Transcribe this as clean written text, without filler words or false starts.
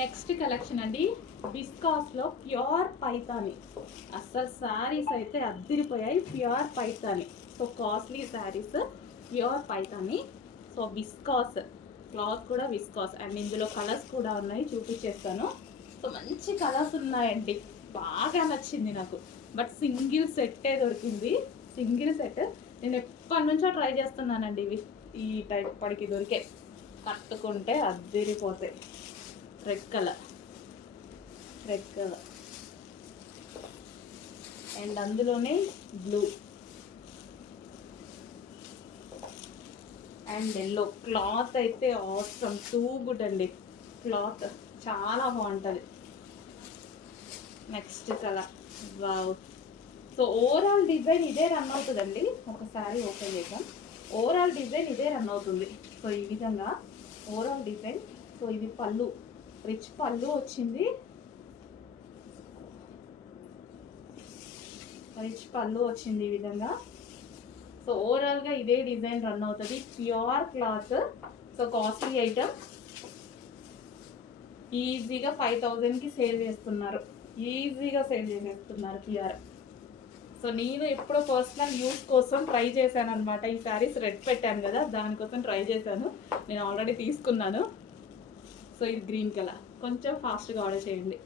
Next collection అండి, విస్కాస్లో pure Paithani. అస్సలు saris అయితే అద్దిరిపోయాయి. Pure Paithani, so costly saris, pure Paithani. So viscose cloth కూడా విస్కాస్, అండ్ ఇందులో కలర్స్ కూడా ఉన్నాయి, చూపించేస్తాను. సో మంచి కలర్స్ ఉన్నాయండి, బాగా నచ్చింది నాకు. బట్ సింగిల్ సెట్టే దొరికింది, సింగిల్ సెట్. నేను ఎప్పటి నుంచో ట్రై చేస్తున్నానండి ఇవి. ఈ టైప్ పడికి దొరికే కట్టుకుంటే అద్దిరిపోతాయి. రెడ్ కలర్ అండ్ అందులోనే బ్లూ అండ్ ఎల్లో. క్లాత్ అయితే ఆసమ్, టూ గుడ్ అండి, క్లాత్ చాలా బాగుంటుంది. Next colour, wow. So overall design ఇదే రన్ అవుతుందండి. ఒకసారి ఓపెన్ చేద్దాం. ఓవరాల్ డిజైన్ ఇదే రన్ అవుతుంది. సో ఈ విధంగా ఓవరాల్ డిజైన్. సో ఇది పళ్ళు, రిచ్ పళ్ళు వచ్చింది, రిచ్ పళ్ళు వచ్చింది ఈ విధంగా. సో ఓవరాల్గా ఇదే డిజైన్ రన్ అవుతుంది. Pure cloth, so costly item. ఈజీగా 5000కి సేల్ చేస్తున్నారు, ఈజీగా సేల్ చేసేస్తున్నారు ప్యూర్. సో నేను ఎప్పుడో పర్సనల్ యూస్ కోసం ట్రై చేశాను అనమాట. ఈ శారీస్ రెడ్ పెట్టాను కదా, దానికోసం ట్రై చేశాను. నేను ఆల్రెడీ తీసుకున్నాను. సో ఇది గ్రీన్ కలర్, కొంచెం ఫాస్ట్గా ఆర్డర్ చేయండి.